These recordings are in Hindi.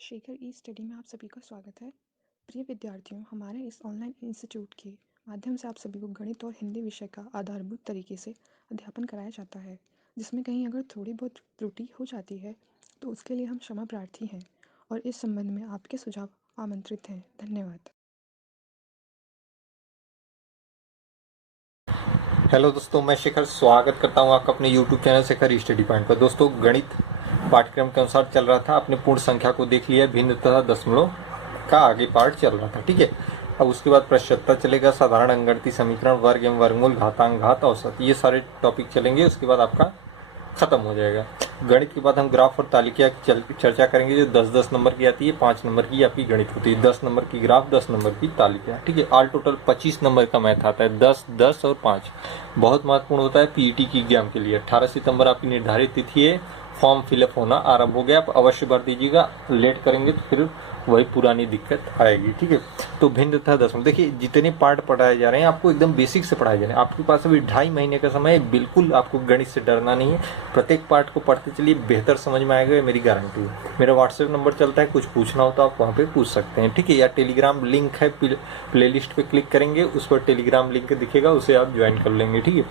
शेखर ई स्टडी में आप सभी का स्वागत है। प्रिय विद्यार्थियों, हमारे इस ऑनलाइन इंस्टीट्यूट के माध्यम से आप सभी को गणित और हिंदी विषय का आधारभूत तरीके से अध्यापन कराया जाता है, जिसमें कहीं अगर थोड़ी बहुत त्रुटि हो जाती है तो उसके लिए हम क्षमा प्रार्थी हैं और इस संबंध में आपके सुझाव आमंत्रित हैं। धन्यवाद। हेलो दोस्तों, मैं शेखर स्वागत करता हूं आपका अपने YouTube channel Shekhar study point पर। दोस्तों, गणित पाठ्यक्रम के अनुसार चल रहा था। आपने पूर्ण संख्या को देख लिया, भिन्न तथा दशमलव का आगे पार्ट चल रहा था। ठीक है, अब उसके बाद प्रश्नोत्तर चलेगा, साधारण अंकगणितीय समीकरण, वर्ग एवं वर्गमूल, घातांक, घात, औसत, ये सारे टॉपिक चलेंगे। उसके बाद आपका खत्म हो जाएगा। गणित के बाद हम ग्राफ और तालिका की चर्चा करेंगे, जो 10-10 नंबर की आती है। 5 नंबर की आपकी गणित होती है, 10 नंबर की ग्राफ, 10 नंबर की तालिका। ठीक है, ऑल टोटल 25 नंबर का मैथ आता है। 10, 10 और 5 बहुत महत्वपूर्ण होता है पीईटी की एग्जाम के लिए। 18 सितंबर आपकी निर्धारित तिथि है। फॉर्म फिलअप होना आरंभ हो गया, आप अवश्य भर दीजिएगा। लेट करेंगे तो फिर वही पुरानी दिक्कत आएगी। ठीक है, तो भिन्न तथा दशमलव, देखिए जितने पार्ट पढ़ाए जा रहे हैं आपको एकदम बेसिक से पढ़ाए जा रहे हैं। आपके पास अभी 2.5 महीने का समय है, बिल्कुल आपको गणित से डरना नहीं है। प्रत्येक पार्ट को पढ़ते चलिए, बेहतर समझ में आएगा, मेरी गारंटी है। मेरा व्हाट्सएप नंबर चलता है, कुछ पूछना हो तो आप वहाँ पे पूछ सकते हैं। ठीक है, या टेलीग्राम लिंक है, प्लेलिस्ट पे क्लिक करेंगे, उस पर टेलीग्राम लिंक दिखेगा, उसे आप ज्वाइन कर लेंगे। ठीक है,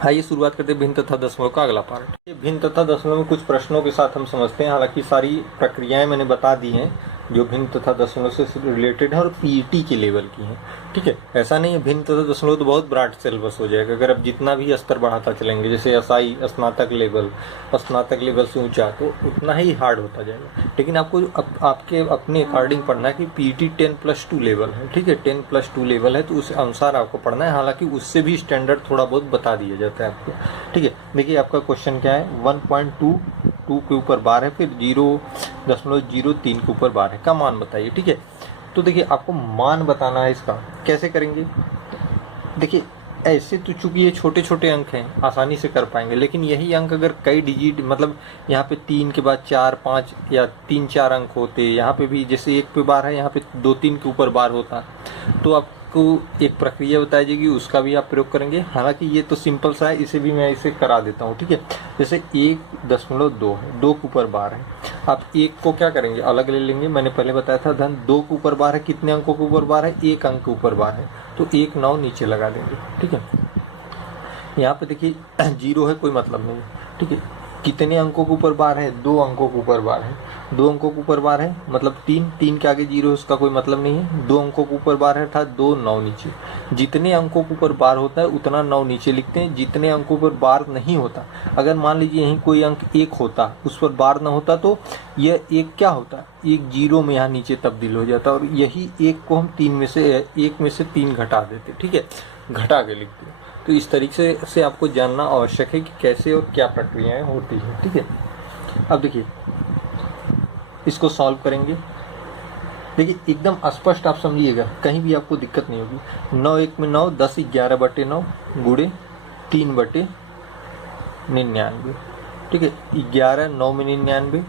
आइए शुरुआत करते हैं भिन्न तथा दशमलव का अगला पार्ट। भिन्न तथा दशमलव में कुछ प्रश्नों के साथ हम समझते हैं। हालांकि सारी प्रक्रियाएं मैंने बता दी हैं जो भिन्न तथा दशमलव से रिलेटेड है और पीईटी के लेवल की हैं। ठीक है, ऐसा नहीं है भिन्न तथा दशमलव तो बहुत ब्रॉड सिलेबस हो जाएगा अगर आप जितना भी स्तर बढ़ाता चलेंगे, जैसे एसआई, स्नातक लेवल से ऊंचा, तो उतना ही हार्ड होता जाएगा। लेकिन आपको आपके अपने अकॉर्डिंग पढ़ना है कि पीईटी 10+2 लेवल है। ठीक है, 10+2 लेवल है तो उस अनुसार आपको पढ़ना है। हालांकि उससे भी स्टैंडर्ड थोड़ा बहुत बता दिया जाता है आपको। ठीक है, देखिए आपका क्वेश्चन क्या है, 1.22 के ऊपर बार है, फिर 0.03 के ऊपर बार है, का मान बताइए। ठीक है, तो देखिए आपको मान बताना है। इसका कैसे करेंगे, देखिए ऐसे तो चूंकि ये छोटे छोटे अंक हैं आसानी से कर पाएंगे, लेकिन यही अंक अगर कई डिजिट, मतलब यहाँ पे 3 के बाद 4, 5 या 3-4 अंक होते, यहाँ पे भी जैसे 1 पे बार है, यहाँ पे 2-3 के ऊपर बार होता, तो आपको एक प्रक्रिया बताई जाएगी, उसका भी आप प्रयोग करेंगे। हालांकि ये तो सिंपल सा है, इसे भी मैं इसे करा देता हूँ। ठीक है, जैसे 1.2 है, 2 के ऊपर बार है, आप 1 को क्या करेंगे, अलग ले लेंगे। मैंने पहले बताया था धन 2 के ऊपर बार है, कितने अंकों के ऊपर बार है, 1 अंक के ऊपर बार है, तो 1 9 नीचे लगा देंगे। ठीक है, यहाँ पे देखिए 0 है, कोई मतलब नहीं। ठीक है, कितने अंकों के ऊपर बार है, 2 अंकों के ऊपर बार है, 2 अंकों के ऊपर बार है मतलब 3 के आगे 0 है, उसका कोई मतलब नहीं है। 2 अंकों के ऊपर बार है अर्थात 2 9 नीचे। जितने अंकों के ऊपर बार होता है उतना 9 नीचे लिखते हैं। जितने अंकों पर बार नहीं होता, अगर मान लीजिए यहीं कोई अंक 1 होता, उस पर बार ना होता, तो यह 1 क्या होता, 1 0 में यहाँ नीचे तब्दील हो जाता, और यही 1 को हम 1 में से 3 घटा देते। ठीक है, घटा के लिखते। तो इस तरीके से आपको जानना आवश्यक है कि कैसे और क्या प्रक्रियाएं होती है। ठीक है, अब देखिए इसको सॉल्व करेंगे। देखिए एकदम स्पष्ट आप समझिएगा, कहीं भी आपको दिक्कत नहीं होगी। 9 1 में 9, 10 11/9 गुणे 3/99। ठीक है, 11 9 में 99,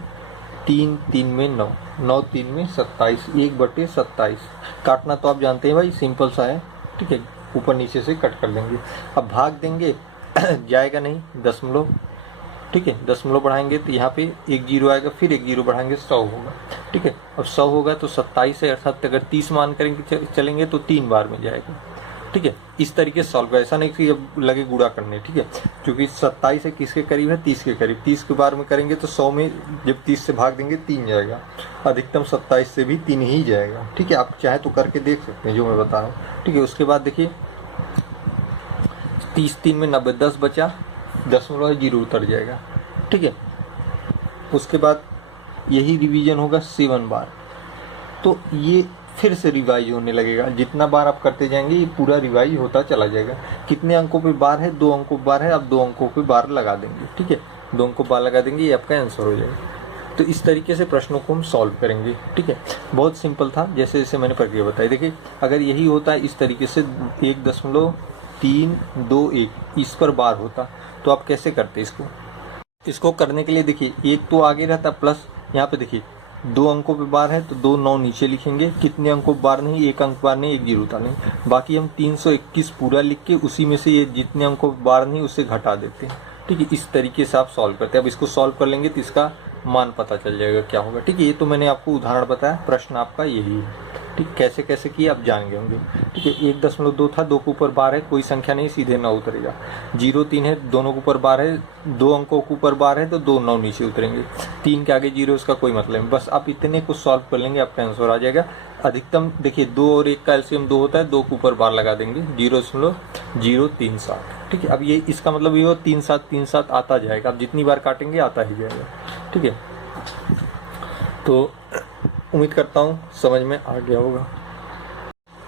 3 3 में 9, 9 3 में 27, 1/27। काटना तो आप जानते हैं भाई, सिंपल सा है। ठीक है, ऊपर नीचे से कट कर लेंगे। अब भाग देंगे जाएगा नहीं दशमलव। ठीक है, दशमलव बढ़ाएंगे तो यहाँ पे 1 0 आएगा, फिर 1 0 बढ़ाएंगे 100 होगा। ठीक है, अब 100 होगा तो 27 है, अर्थात अगर 30 मान करेंगे चलेंगे तो 3 बार में जाएगा। ठीक है, इस तरीके से सॉल्व, ऐसा नहीं कि अब लगे गुणा करने। ठीक है, क्योंकि 27 है किसके करीब है, 30 के करीब। 30 के बार में करेंगे तो 100 में जब 30 से भाग देंगे 3 जाएगा, अधिकतम 27 से भी 3 ही जाएगा। ठीक है, आप चाहे तो करके देख सकते हैं जो मैं बता रहा हूँ। ठीक है, उसके बाद देखिए 30 3 में 90, 10 बचा, दशमलव है 0 उतर जाएगा। ठीक है, उसके बाद यही रिवीजन होगा 7 बार, तो ये फिर से रिवाइज होने लगेगा। जितना बार आप करते जाएंगे ये पूरा रिवाइज होता चला जाएगा। कितने अंकों पे बार है, 2 अंकों पे बार है, आप 2 अंकों पे बार लगा देंगे। ठीक है, 2 अंकों बार लगा देंगे, ये आपका आंसर हो जाएगा। तो इस तरीके से प्रश्नों को हम सॉल्व करेंगे। ठीक है, बहुत सिंपल था, जैसे जैसे मैंने प्रक्रिया बताई। देखिए अगर यही होता है इस तरीके से 1.321 इस पर बार होता, तो आप कैसे करते इसको करने के लिए देखिए 1 तो आगे रहता, प्लस यहाँ पे देखिए 2 अंकों पे बार है तो 2 9 नीचे लिखेंगे। कितने अंकों पे बार नहीं, 1 अंक बार नहीं, 1 0 था नहीं, बाकी हम 321 पूरा लिख के उसी में से ये जितने अंकों पे बार नहीं उससे घटा देते हैं। ठीक है, इस तरीके से आप सॉल्व करते हैं। अब इसको सॉल्व कर लेंगे तो इसका मान पता चल जाएगा क्या होगा। ठीक है, ये तो मैंने आपको उदाहरण बताया, प्रश्न आपका यही है। ठीक, कैसे कैसे किए आप जान गए होंगे। ठीक है, 1.2 था, 2 के ऊपर बार है, कोई संख्या नहीं, सीधे 9 उतरेगा। 0 3 है, दोनों के ऊपर बार है, 2 अंकों के ऊपर बार है तो 2 9 नीचे उतरेंगे। 3 के आगे 0 उसका कोई मतलब नहीं। बस आप इतने को सॉल्व कर लेंगे, आपका आंसर आ जाएगा। अधिकतम देखिए 2 और 1 का एलसीएम 2 होता है, 2 के ऊपर बार लगा देंगे, 0.037। ठीक है, अब ये इसका मतलब ये 3737 आता जाएगा, आप जितनी बार काटेंगे आता ही जाएगा। ठीक है, तो उम्मीद करता हूँ समझ में आ गया होगा।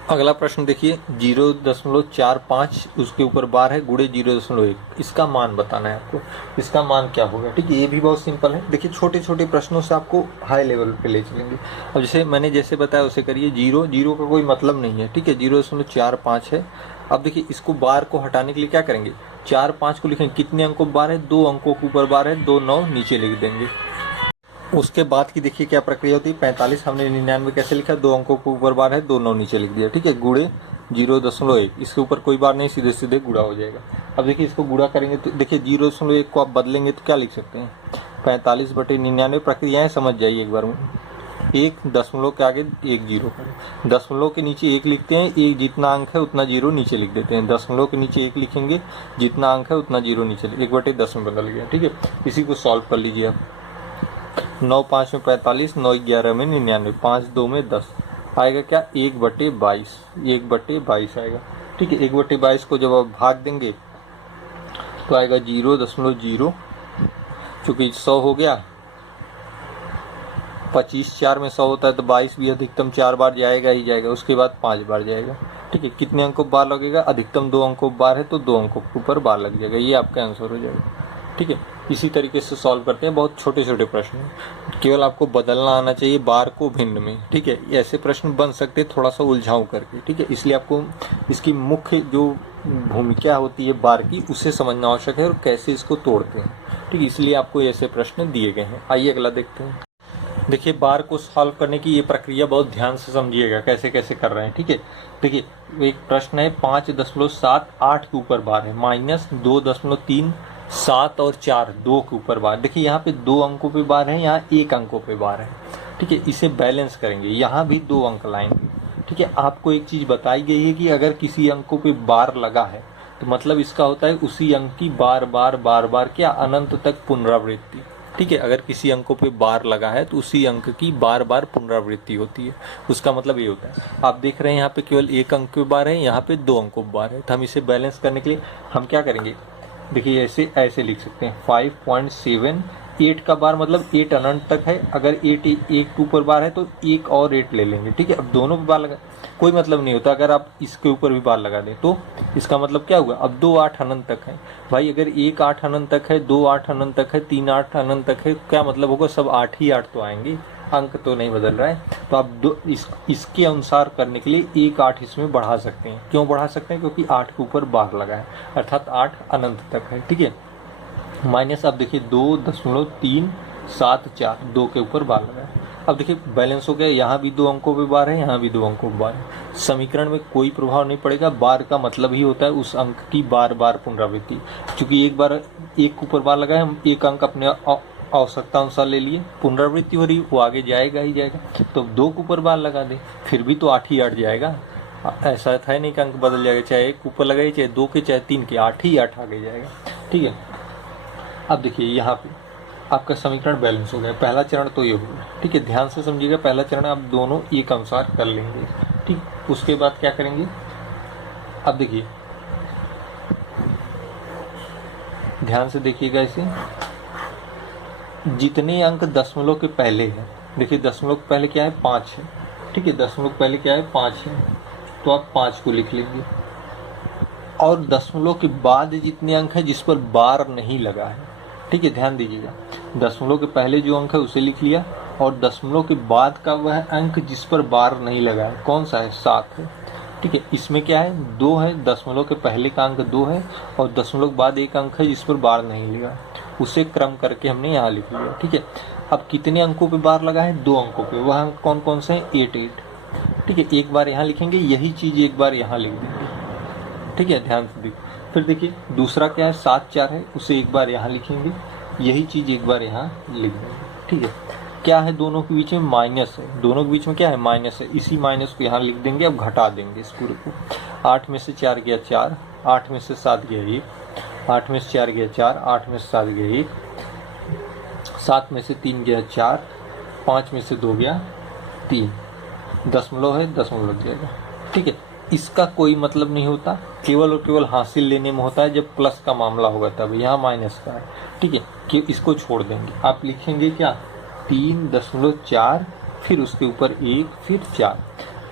अगला प्रश्न देखिए, 0.45 उसके ऊपर बार है, गुणे 0.1, इसका मान बताना है आपको। इसका मान क्या होगा। ठीक है, ये भी बहुत सिंपल है। देखिए छोटे छोटे प्रश्नों से आपको हाई लेवल पे ले चलेंगे। अब जैसे बताया उसे करिए। 0 का कोई मतलब नहीं है। ठीक है, 0.45 है। अब देखिए इसको बार को हटाने के लिए क्या करेंगे, 4 5 को लिखेंगे, कितने अंकों बार है, 2 अंकों के ऊपर बार है, 2 9 नीचे लिख देंगे। उसके बाद की देखिए क्या प्रक्रिया होती है। 45 हमने 99 कैसे लिखा, 2 अंकों के ऊपर बार है, 2 9 नीचे लिख दिया। ठीक है, गुणे 0.1, इसके ऊपर कोई बार नहीं, सीधे सीधे गुणा हो जाएगा। अब देखिए इसको गुणा करेंगे तो देखिए 0.1 को आप बदलेंगे तो क्या लिख सकते हैं, 45/99। प्रक्रियाएं समझ जाइए एक बार में। 1 दशमलव के आगे 1 जीरो करें, दशमलव के नीचे 1 लिखते हैं, एक जितना अंक है उतना जीरो नीचे लिख देते हैं। दशमलव के नीचे 1 लिखेंगे, जितना अंक है उतना जीरो नीचे, 1/10 में बदल गया। ठीक है, इसी को सॉल्व कर लीजिए आप। 9 5 में 45, 9 11 में 99, 5 2 में 10, आएगा क्या, 1/22, 1/22 आएगा। ठीक है, 1/22 को जब आप भाग देंगे तो आएगा 0.0, चूंकि 100 हो गया, 25 4 में 100 होता है तो 22 भी अधिकतम 4 बार जाएगा ही जाएगा, उसके बाद 5 बार जाएगा। ठीक है, कितने अंकों बार लगेगा, अधिकतम 2 अंकों बार है तो 2 अंकों के ऊपर बार लग जाएगा, ये आपका आंसर हो जाएगा। ठीक है, इसी तरीके से सॉल्व करते हैं, बहुत छोटे छोटे प्रश्न हैं, केवल आपको बदलना आना चाहिए बार को भिन्न में। ठीक है, ऐसे प्रश्न बन सकते हैं थोड़ा सा उलझाऊ करके। ठीक है, इसलिए आपको इसकी मुख्य जो भूमिका होती है बार की, उसे समझना आवश्यक है और कैसे इसको तोड़ते हैं। ठीक है, इसलिए आपको ऐसे प्रश्न दिए गए हैं। आइए अगला देखते हैं। देखिए बार को सॉल्व करने की ये प्रक्रिया बहुत ध्यान से समझिएगा, कैसे कैसे कर रहे हैं। ठीक है, देखिए एक प्रश्न है, 5.78 के ऊपर बार है, -2.3 7 और 4 2 के ऊपर बार। देखिए यहाँ पे 2 अंकों पे बार है, यहाँ 1 अंकों पे बार है। ठीक है, इसे बैलेंस करेंगे, यहाँ भी 2 अंक लाएंगे। ठीक है, आपको एक चीज बताई गई है कि अगर किसी अंकों पे बार लगा है तो मतलब इसका होता है उसी अंक की बार बार क्या, अनंत तक पुनरावृत्ति। ठीक है, अगर किसी अंकों पे बार लगा है तो उसी अंक की बार पुनरावृत्ति होती है, उसका मतलब ये होता है। आप देख रहे हैं यहाँ पे केवल 1 अंक पे बार है, यहाँ पे 2 अंकों पे बार है, तो हम इसे बैलेंस करने के लिए हम क्या करेंगे, देखिए ऐसे लिख सकते हैं, 5.7 8 का बार मतलब 8 अनंत तक है, अगर 8 1 के ऊपर बार है तो एक और 8 ले लेंगे। ठीक है, अब दोनों पे बार लगा कोई मतलब नहीं होता, अगर आप इसके ऊपर भी बार लगा दें तो इसका मतलब क्या हुआ, अब 2 8 अनंत तक है भाई, अगर 1 8 अनंत तक है, 2 8 अनंत तक है, 3 8 अनंत तक है, क्या मतलब होगा, सब 8 ही 8 तो आएंगे, अंक तो नहीं बदल रहा है। तो आप इसके अनुसार करने के लिए 1 8 इसमें बढ़ा सकते हैं। क्यों बढ़ा सकते हैं, क्योंकि 8 के ऊपर बार लगा है, अर्थात 8 अनंत तक है। ठीक है, माइनस आप देखिए 2.374 2 के ऊपर बार लगा है। अब देखिए बैलेंस हो गया, यहाँ भी 2 अंकों पे बार है, यहाँ भी 2 अंकों पे बार है, समीकरण में कोई प्रभाव नहीं पड़ेगा। बार का मतलब ही होता है उस अंक की बार पुनरावृत्ति। क्योंकि एक बार 1 के ऊपर बार लगा है, हम एक अंक अपने आवश्यकता अनुसार ले लिए, पुनरावृत्ति हो रही, वो आगे जाएगा ही जाएगा। तो 2 के ऊपर बार लगा दे, फिर भी तो 8 ही 8 जाएगा, ऐसा था नहीं कि अंक बदल जाएगा, चाहे 1 ऊपर लगाइए, चाहे 2 के, चाहे 3 के, 8 ही 8 आगे जाएगा। ठीक है, अब देखिए यहाँ पे आपका समीकरण बैलेंस हो गया, पहला चरण तो ये हो गया। ठीक है, ध्यान से समझिएगा, पहला चरण आप दोनों एक अनुसार कर लेंगे। ठीक, उसके बाद क्या करेंगे, अब देखिए ध्यान से देखिएगा, इसे जितने अंक दशमलव के पहले हैं, देखिए दशमलव के पहले क्या है, 5 है। ठीक है, दशमलव के पहले क्या है, 5 है, तो आप 5 को लिख लेंगे, और दशमलव के बाद जितने अंक है जिस पर बार नहीं लगा है, ठीक है ध्यान दीजिएगा, दशमलव के पहले जो अंक है उसे लिख लिया, और दशमलव के बाद का वह अंक जिस पर बार नहीं लगा है, कौन सा है, 7 है। ठीक है, इसमें क्या है, 2 है, दशमलव के पहले का अंक 2 है, और दशमलव के बाद एक अंक है जिस पर बार नहीं लगा, उसे क्रम करके हमने यहाँ लिख लिया। ठीक है, अब कितने अंकों पे बार लगा है, 2 अंकों पे, वह अंक कौन कौन से हैं, 8 8। ठीक है, एक बार यहाँ लिखेंगे, यही चीज एक बार यहाँ लिख देंगे। ठीक है, ध्यान से देखिए, फिर देखिए दूसरा क्या है, 7 4 है, उसे एक बार यहाँ लिखेंगे, यही चीज एक बार यहाँ लिख देंगे। ठीक है। क्या है दोनों के बीच में? माइनस है। दोनों के बीच में क्या है? माइनस है। इसी माइनस को यहाँ लिख देंगे, अब घटा देंगे इस पूरे को। 8 में से 4 गया 4, 8 में से 7 गया 1, 8 में से 4 गया 4, 8 में से 7 गया 1, 7 में से 3 गया 4, 5 में से 2 गया 3, दशमलव है, दशमलव लग जाएगा। ठीक है, इसका कोई मतलब नहीं होता, केवल और केवल हासिल लेने में होता है जब प्लस का मामला होगा तब। यहाँ माइनस का है, ठीक है, कि इसको छोड़ देंगे। आप लिखेंगे क्या? 3.4, फिर उसके ऊपर 1, फिर 4।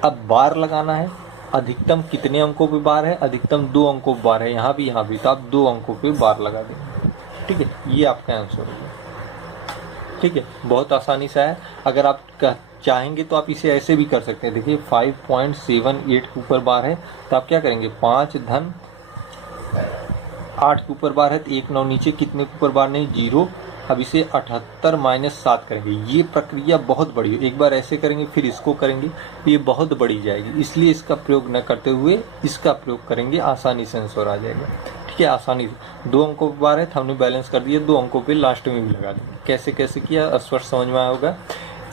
अब बार लगाना है। अधिकतम कितने अंकों पे बार है? अधिकतम 2 अंकों पे बार है, यहाँ भी यहाँ भी, तो आप 2 अंकों पे बार लगा देंगे। ठीक है, ये आपका आंसर होगा। ठीक है, बहुत आसानी से है। अगर आप चाहेंगे तो आप इसे ऐसे भी कर सकते हैं। देखिए 5.78 के ऊपर बार है, तो आप क्या करेंगे? 5 धन 8 के ऊपर बार है, तो 1 9 नीचे, कितने के ऊपर बार नहीं? 0। अब इसे 78 माइनस 7 करेंगे। ये प्रक्रिया बहुत बड़ी है, एक बार ऐसे करेंगे फिर इसको करेंगे, ये बहुत बड़ी जाएगी। इसलिए इसका प्रयोग न करते हुए इसका प्रयोग करेंगे, आसानी से आंसर आ जाएगा। ठीक है, आसानी से। 2 अंकों पर बार है तो हमने बैलेंस कर दिया, 2 अंकों पे लास्ट में भी लगा देंगे। कैसे कैसे किया स्पष्ट समझ में आया होगा।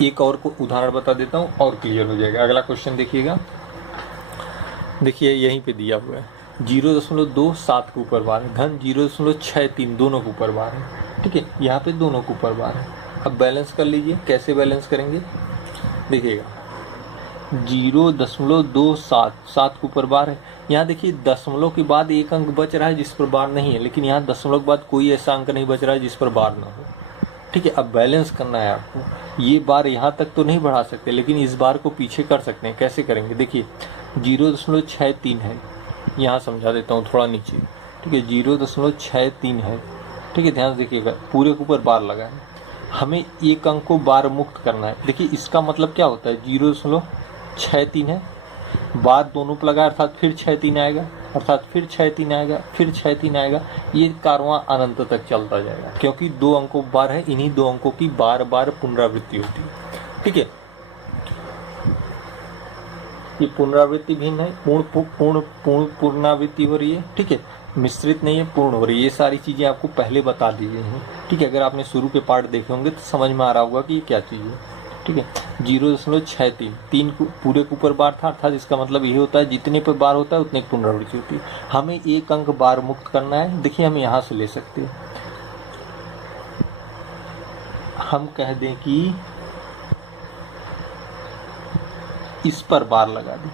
एक और को उदाहरण बता देता हूँ और क्लियर हो जाएगा। अगला क्वेश्चन देखिएगा, देखिए यहीं पे दिया हुआ है 0.27 के ऊपर बार है, धन 0.63 दोनों के ऊपर बार है। ठीक है, यहाँ पे दोनों के ऊपर बार है। अब बैलेंस कर लीजिए, कैसे बैलेंस करेंगे? देखिएगा 0.27, 7 के ऊपर बार है। यहाँ देखिए दशमलव के बाद एक अंक बच रहा है जिस पर बार नहीं है, लेकिन यहाँ दशमलव के बाद कोई ऐसा अंक नहीं बच रहा है जिस पर बार ना हो। ठीक है, अब बैलेंस करना है आपको। ये बार यहाँ तक तो नहीं बढ़ा सकते, लेकिन इस बार को पीछे कर सकते हैं। कैसे करेंगे? देखिए 0.63 है, यहाँ समझा देता हूँ थोड़ा नीचे। ठीक है, 0.63 है। ठीक है, ध्यान से देखिएगा, पूरे के ऊपर बार लगा है। हमें एक अंक को बार मुक्त करना है। देखिए इसका मतलब क्या होता है? 0.63 है, बार दोनों पर लगा, अर्थात फिर 63 आएगा, अर्थात फिर 63 आएगा, फिर 63 आएगा। ये कारवां अनंत तक चलता जाएगा, क्योंकि 2 अंकों बार है, इन्हीं 2 अंकों की बार बार पुनरावृत्ति होती है। ठीक है, ये पुनरावृत्ति भिन्न है, पुनरावृत्ति हो रही है। ठीक है, मिश्रित नहीं है, पूर्ण हो रही है। ये सारी चीजें आपको पहले बता दी गई हैं। ठीक है, अगर आपने शुरू के पार्ट देखे होंगे तो समझ में आ रहा होगा कि ये क्या चीज है। ठीक है, 0.63, 3 पूरे के ऊपर बार था, अर्थात इसका मतलब ये होता है जितने पर बार होता है उतने की पुनरावृत्ति होती है। हमें एक अंक बार मुक्त करना है। देखिए हम यहाँ से ले सकते हैं, हम कह दें कि इस पर बार लगा दें।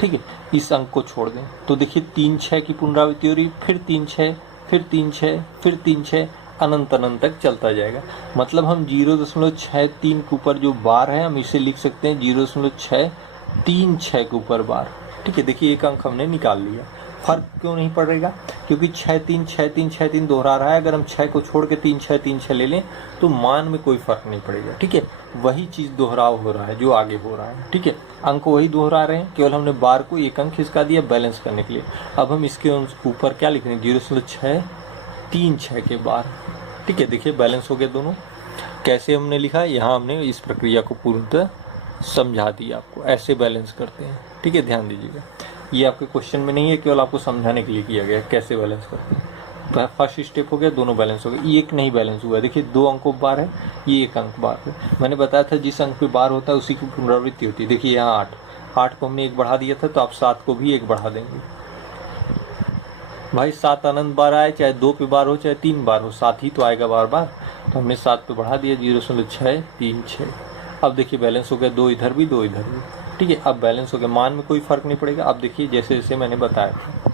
ठीक है, इस अंक को छोड़ दें, तो देखिए 3 6 की पुनरावृत्ति हो रही, फिर 3 6, फिर 3 6, फिर 3 6, अनंत अनंत तक चलता जाएगा। मतलब हम 0.63 के ऊपर जो बार है हम इसे लिख सकते हैं 0.636 के ऊपर बार। ठीक है, देखिए एक अंक हमने निकाल लिया। फर्क क्यों नहीं पड़ेगा? क्योंकि 6 दोहरा रहा है। अगर हम 6 को छोड़ के 3 6 ले लें तो मान में कोई फर्क नहीं पड़ेगा। ठीक है, वही चीज दोहराव हो रहा है जो आगे हो रहा है। ठीक है, अंक वही दोहरा रहे हैं, केवल हमने बार को एक अंक खिसका दिया बैलेंस करने के लिए। अब हम इसके ऊपर क्या लिख रहे हैं? 0.636 के बार। ठीक है, देखिए बैलेंस हो गए दोनों। कैसे हमने लिखा? यहाँ हमने इस प्रक्रिया को पूर्णतः समझा दिया आपको, ऐसे बैलेंस करते हैं। ठीक है, ध्यान दीजिएगा, ये आपके क्वेश्चन में नहीं है, केवल आपको समझाने के लिए किया गया है कैसे बैलेंस करते हैं। फर्स्ट स्टेप हो गया, दोनों बैलेंस हो गए। एक नहीं बैलेंस हुआ, देखिए 2 अंकों पर बार है, ये 1 अंक बार है। मैंने बताया था जिस अंक पे बार होता है उसी की पुनरावृत्ति होती है। देखिए यहाँ 8 को हमने 1 बढ़ा दिया था, तो आप 7 को भी 1 बढ़ा देंगे। भाई 7 अनंत बार आए, चाहे 2 पे बार हो चाहे 3 बार हो, 7 ही तो आएगा बार बार, तो हमने 7 पे बढ़ा दिया 0.636। अब देखिए बैलेंस हो गया, 2 इधर भी 2 इधर भी। ठीक है, अब बैलेंस हो गया, मान में कोई फर्क नहीं पड़ेगा। अब देखिए जैसे जैसे मैंने बताया था,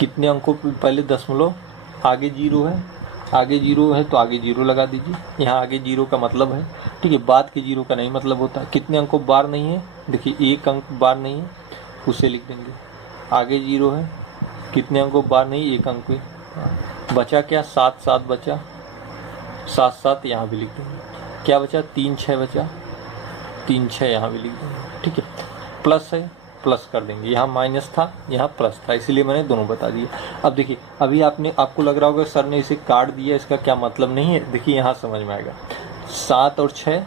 कितने अंकों पे पहले दशमलव, आगे 0 है, आगे 0 है तो आगे 0 लगा दीजिए। यहाँ आगे 0 का मतलब है, ठीक है, बाद के 0 का नहीं मतलब होता। कितने अंकों बार नहीं है? देखिए 1 अंक बार नहीं है, उसे लिख देंगे। आगे 0 है, कितने अंकों बार नहीं? 1 अंक पे बचा क्या? 7 7 बचा, 7 7 यहाँ भी लिख देंगे। क्या बचा? 3 6 बचा, 3 6 यहाँ भी लिख देंगे। ठीक है, प्लस है, प्लस कर देंगे। यहाँ माइनस था, यहाँ प्लस था, इसीलिए मैंने दोनों बता दिए। अब देखिए अभी आपको लग रहा होगा सर ने इसे काट दिया, इसका क्या मतलब नहीं है। देखिए यहाँ समझ में आएगा। 7 और 6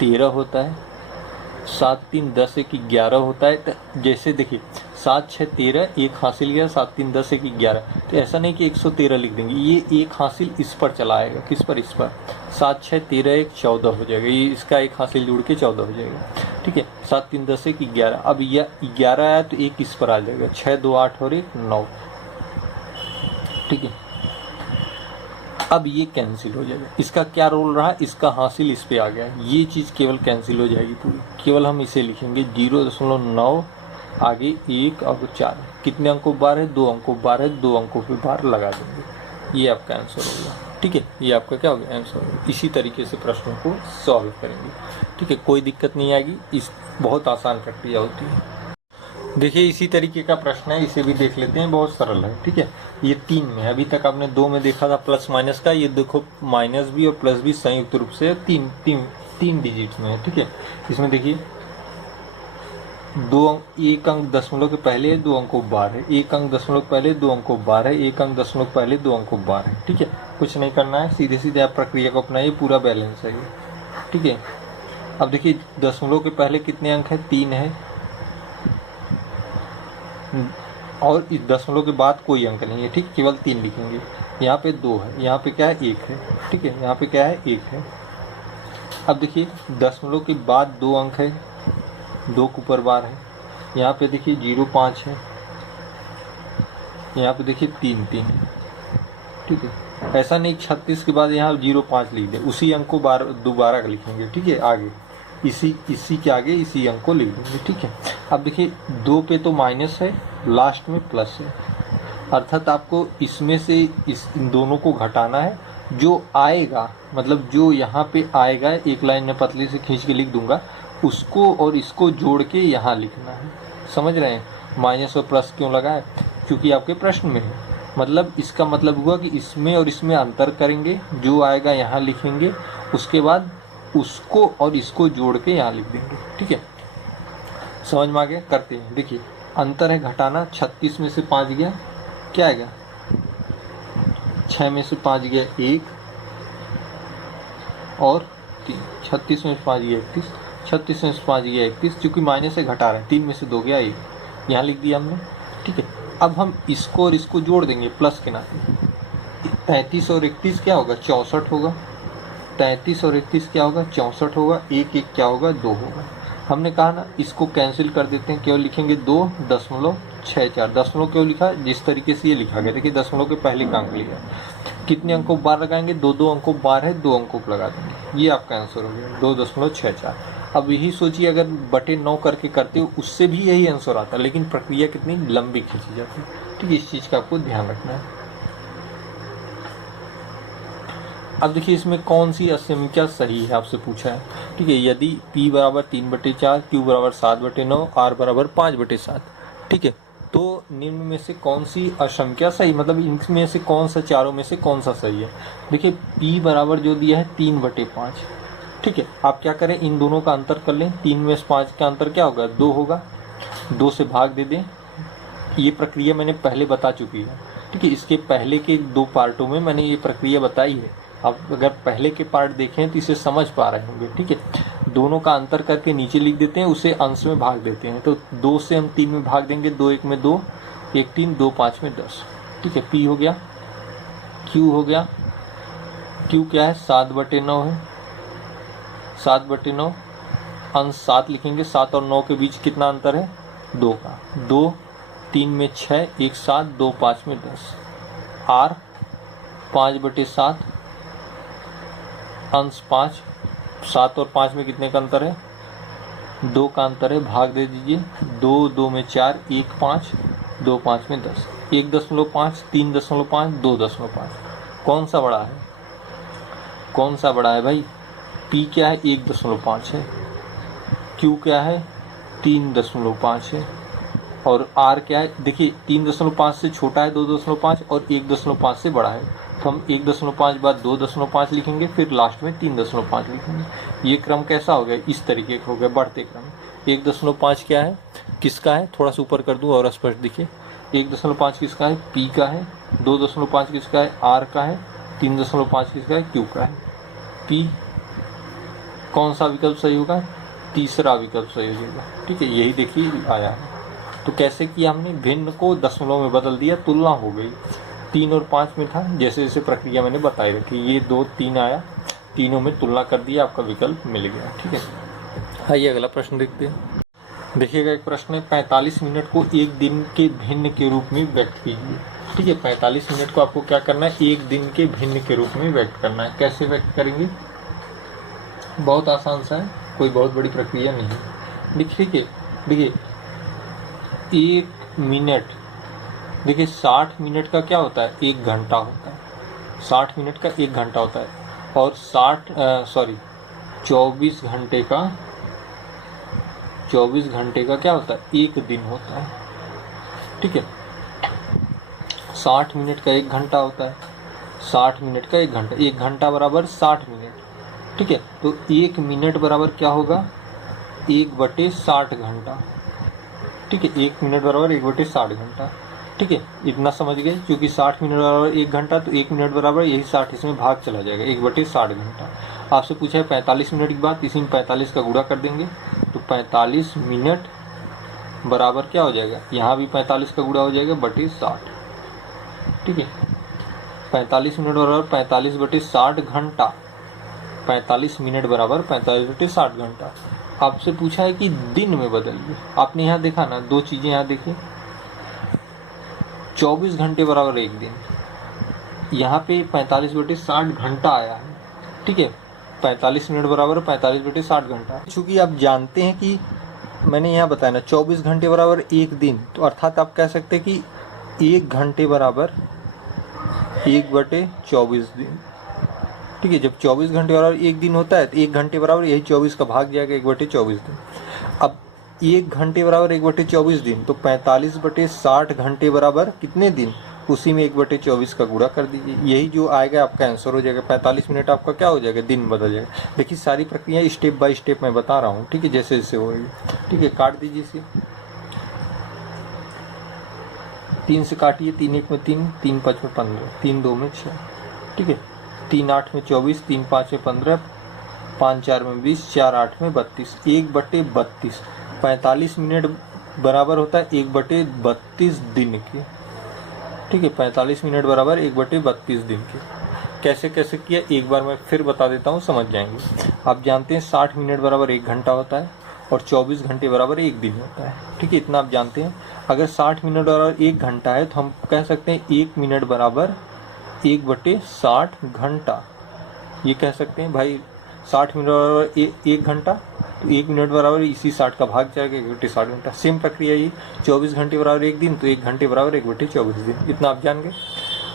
13 होता है, 7 3 10 1 11 होता है। तो जैसे देखिए 7 6 13, एक हासिल गया, 7 3 10 1 11। तो ऐसा नहीं कि 113 लिख देंगे, ये एक हासिल इस पर चला आएगा, किस पर, इस पर। 7 6 13 1 14 हो जाएगा, ये इसका एक हासिल जुड़ के 14 हो जाएगा, ठीक है। 7 3 10 1 11, अब यह 11 आया तो एक इस पर आ जाएगा, 6 2 8 और 1 9, ठीक है। अब ये कैंसिल हो जाएगा, इसका क्या रोल रहा, इसका हासिल इस पे आ गया, ये चीज़ केवल कैंसिल हो जाएगी पूरी, केवल हम इसे लिखेंगे 0.9, आगे 1 और 4, कितने अंकों बार है, 2 अंकों बार है, 2 अंकों पे बार लगा देंगे, ये आपका आंसर होगा, ठीक है। ये आपका क्या होगा, आंसर होगा। इसी तरीके से प्रश्नों को सॉल्व करेंगे, ठीक है, कोई दिक्कत नहीं आएगी, इस बहुत आसान प्रक्रिया होती है। देखिए इसी तरीके का प्रश्न है, इसे भी देख लेते हैं, बहुत सरल है, ठीक है। ये 3 में, अभी तक आपने 2 में देखा था प्लस माइनस का, ये देखो माइनस भी और प्लस भी संयुक्त रूप से तीन डिजिट में है, ठीक है। इसमें देखिए 2 अंक, एक अंक दशमलव के पहले 2 अंकों बार है, एक अंक दशमलव के पहले 2 अंकों बार है, एक अंक दशमलव के पहले 2 अंकों बार है, ठीक है। कुछ नहीं करना है, सीधे सीधे आप प्रक्रिया को अपनाइए, पूरा बैलेंस है ये, ठीक है। अब देखिए दशमलव के पहले कितने अंक है, 3 है, और इस दशमलव के बाद कोई अंक नहीं है, ठीक, केवल 3 लिखेंगे। यहाँ पे 2 है, यहाँ पे क्या है, 1 है, ठीक है, यहाँ पे क्या है, 1 है। अब देखिए दशमलव के बाद 2 अंक है, 2 के ऊपर बार है, यहाँ पे देखिए 0.5 है, यहाँ पे देखिए 3 3 है, ठीक है। ऐसा नहीं 36 के बाद यहाँ 0.5 लिख दे, उसी अंक को दोबारा लिखेंगे, ठीक है, आगे इसी के आगे इसी अंक को लिख देंगे, ठीक है। अब देखिए 2 पे तो माइनस है, लास्ट में प्लस है, अर्थात आपको इसमें से इन दोनों को घटाना है, जो आएगा मतलब जो यहाँ पे आएगा, एक लाइन में पतली से खींच के लिख दूंगा, उसको और इसको जोड़ के यहाँ लिखना है, समझ रहे हैं। माइनस और प्लस क्यों लगाए, क्योंकि आपके प्रश्न में है, मतलब इसका मतलब हुआ कि इसमें और इसमें अंतर करेंगे, जो आएगा यहाँ लिखेंगे, उसके बाद उसको और इसको जोड़ के यहाँ लिख देंगे, ठीक है। समझ में आ गया, करते हैं। देखिए अंतर है घटाना, 36 में से 5 गया, क्या आएगा, 6 में से 5 गया 1 और 3, 36 में से 5 गया 31, 36 में से 5 गया 31, चूंकि माइनस से घटा रहे हैं, 3 में से 2 गया 1, यहाँ लिख दिया हमने, ठीक है। अब हम इसको और इसको जोड़ देंगे प्लस के नाते, 33 और 31 क्या होगा, 64 होगा, 33 और 31 क्या होगा, 64 होगा, 1 1 क्या होगा, 2 होगा। हमने कहा ना इसको कैंसिल कर देते हैं, केवल लिखेंगे 2.64, दशमलव क्यों लिखा, जिस तरीके से ये लिखा गया, देखिए दशमलव के पहले का अंक लिया, कितने अंकों बार लगाएंगे, 2 अंकों बार है, 2 अंकों को लगा देंगे, ये आपका आंसर हो गया 2.64। अब यही सोचिए अगर बटे 9 करके करते हो, उससे भी यही आंसर आता, लेकिन प्रक्रिया कितनी लंबी खींची जाती है, ठीक है, इस चीज़ का आपको ध्यान रखना है। अब देखिए इसमें कौन सी असमीक्षा सही है, आपसे पूछा है, ठीक है। यदि P बराबर 3/4, Q बराबर 7/9, R बराबर 5/7, ठीक है, तो निम्न में से कौन सी असंख्या सही, मतलब इनमें से कौन सा, चारों में से कौन सा सही है। देखिए P बराबर जो दिया है 3/5, ठीक है। आप क्या करें, इन दोनों का अंतर कर लें, 3 में से 5 का अंतर क्या होगा, 2 होगा, 2 से भाग दे दें, ये प्रक्रिया मैंने पहले बता चुकी है, ठीक है। इसके पहले के 2 पार्टों में मैंने ये प्रक्रिया बताई है, आप अगर पहले के पार्ट देखें तो इसे समझ पा रहे होंगे, ठीक है। दोनों का अंतर करके नीचे लिख देते हैं, उसे अंश में भाग देते हैं, तो 2 से हम 3 में भाग देंगे, 2 1 में 2, 1 3, 2 5 में 10, ठीक है। P हो गया, Q हो गया, Q क्या है, 7/9 है, 7/9, अंश 7 लिखेंगे, 7 और 9 के बीच कितना अंतर है, 2 का, 2 3 में 6, 1 7, 2 5 में 10, R 5/7, अंश 5, 7 और 5 में कितने का अंतर है, 2 का अंतर है, भाग दे दीजिए, 2 2 में 4, 1 5, 2 5 में 10, 1.5, 3.5, 2.5, कौन सा बड़ा है, कौन सा बड़ा है भाई, P क्या है, 1.5 है, Q क्या है, 3.5 है, और R क्या है, देखिए 3.5 से छोटा है 2.5 और 1.5 से बड़ा है, तो हम 1.5 बाद 2.5 लिखेंगे, फिर लास्ट में 3.5 लिखेंगे। ये क्रम कैसा हो गया, इस तरीके का हो गया, बढ़ते क्रम। 1.5 क्या है, किसका है, थोड़ा सा ऊपर कर दूं और स्पष्ट दिखे, 1.5 किसका है, P का है, 2.5 किसका है, R का है, 3.5 किसका है, Q का है। P कौन सा विकल्प सही होगा, तीसरा विकल्प सही होगा, ठीक है, यही देखिए आया है। तो कैसे किया हमने, भिन्न को दशमलव में बदल दिया, तुलना हो गई। 3 और 5 में था, जैसे जैसे प्रक्रिया मैंने बताई रखी, ये 2 3 आया, तीनों में तुलना कर दिया, आपका विकल्प मिल गया। ठीक है, आइए अगला प्रश्न देखते हैं। देखिएगा एक प्रश्न है, 45 मिनट को एक दिन के भिन्न के रूप में व्यक्त कीजिए। ठीक है, 45 मिनट को आपको क्या करना है, एक दिन के भिन्न के रूप में व्यक्त करना है। कैसे व्यक्त करेंगे, बहुत आसान सा है, कोई बहुत बड़ी प्रक्रिया नहीं है। देखिए 1 मिनट, देखिए 60 मिनट का क्या होता है, 1 घंटा होता है। 60 मिनट का 1 घंटा होता है, और 24 घंटे का क्या होता है, 1 दिन होता है। ठीक है, 60 मिनट का 1 घंटा होता है, 60 मिनट का 1 घंटा, 1 घंटा बराबर 60 मिनट। ठीक है, तो 1 मिनट बराबर क्या होगा, 1/60 घंटा। ठीक है, 1 मिनट बराबर 1/60 घंटा। ठीक है, इतना समझ गए, क्योंकि 60 मिनट बराबर 1 घंटा, तो 1 मिनट बराबर यही 60 इसमें भाग चला जाएगा, 1/60 घंटा। आपसे पूछा है 45 मिनट की बात, इसी में 45 का गुणा कर देंगे, तो 45 मिनट बराबर क्या हो जाएगा, यहाँ भी 45 का गुणा हो जाएगा बटे 60। ठीक है, 45 मिनट बराबर 45/60 घंटा, 45 मिनट बराबर 45/60 घंटा। आपसे पूछा है कि दिन में बदलिए। आपने यहाँ देखा ना, 2 चीजें यहाँ देखिए, 24 घंटे बराबर 1 दिन, यहाँ पे 45/60 घंटा आया है। ठीक है, 45 मिनट बराबर 45/60 घंटा। चूंकि आप जानते हैं कि मैंने यहाँ बताया ना, 24 घंटे बराबर 1 दिन, तो अर्थात आप कह सकते हैं कि 1 घंटे बराबर 1/24 दिन। ठीक है, जब 24 घंटे बराबर 1 दिन होता है, तो 1 घंटे बराबर यही 24 का भाग जाएगा, 1/24 दिन। अब 1 घंटे बराबर 1/24 दिन, तो 45/60 घंटे बराबर कितने दिन, उसी में 1/24 का गुणा कर दीजिए, यही जो आएगा आपका आंसर हो जाएगा। 45 मिनट आपका क्या हो जाएगा, दिन बदल जाएगा। देखिए सारी प्रक्रिया स्टेप बाय स्टेप मैं बता रहा हूँ। ठीक है, जैसे जैसे होगी। ठीक है, काट दीजिए इसे, 3 से काटिए, 3 1 में 3, 3 5 में 15, 3 2 में 6। ठीक है, 3 8 में 24, 3 5 में 15, 5 4 में 20, 4 8 में 32, 1/32। 45 मिनट बराबर होता है 1/32 दिन के। ठीक है, 45 मिनट बराबर 1/32 दिन के। कैसे कैसे किया, एक बार मैं फिर बता देता हूँ, समझ जाएंगे। आप जानते हैं 60 मिनट बराबर 1 घंटा होता है, और 24 घंटे बराबर 1 दिन होता है। ठीक है, इतना आप जानते हैं। अगर 60 मिनट बराबर 1 घंटा है, तो हम कह सकते हैं 1 मिनट बराबर 1/60 घंटा। ये कह सकते हैं भाई, 60 मिनट बराबर 1 घंटा, तो 1 मिनट बराबर इसी 60 का भाग जाएगा, 1/60 घंटा। सेम प्रक्रिया ये, 24 घंटे बराबर 1 दिन, तो 1 घंटे बराबर 1/24 दिन। इतना आप जान गए।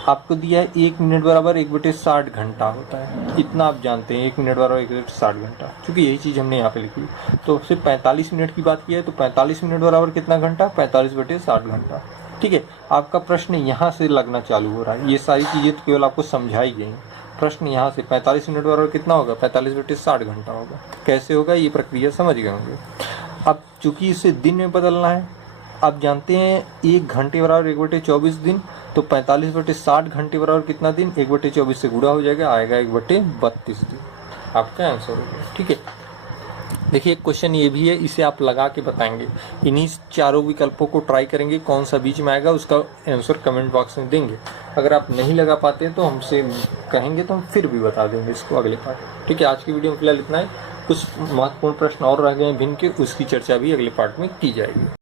आपको दिया है 1 मिनट बराबर 1/60 घंटा होता है, इतना आप जानते हैं, 1 मिनट बराबर 1/60 घंटा, क्योंकि यही चीज़ हमने यहाँ पे लिखी। तो सिर्फ 45 मिनट की बात की है, तो 45 मिनट बराबर कितना घंटा, 45/60 घंटा। ठीक है, आपका प्रश्न यहाँ से लगना चालू हो रहा है। ये सारी चीज़ें तो केवल आपको समझाई गई। प्रश्न यहाँ से 45 मिनट बराबर कितना होगा, 45/60 घंटा होगा। कैसे होगा, ये प्रक्रिया समझ गए होंगे। अब चूंकि इसे दिन में बदलना है, आप जानते हैं 1 घंटे बराबर 1/24 दिन, तो 45/60 घंटे बराबर कितना दिन, 1/24 से गुणा हो जाएगा, आएगा 1/32 दिन। आपका आंसर हो गया। ठीक है, देखिए एक क्वेश्चन ये भी है, इसे आप लगा के बताएंगे। इन्हीं चारों विकल्पों को ट्राई करेंगे, कौन सा बीच में आएगा उसका आंसर कमेंट बॉक्स में देंगे। अगर आप नहीं लगा पाते तो हमसे कहेंगे, तो हम फिर भी बता देंगे इसको अगले पार्ट। ठीक है, आज की वीडियो में फिलहाल इतना है। कुछ महत्वपूर्ण प्रश्न और रह गए हैं भिन्न के, उसकी चर्चा भी अगले पार्ट में की जाएगी।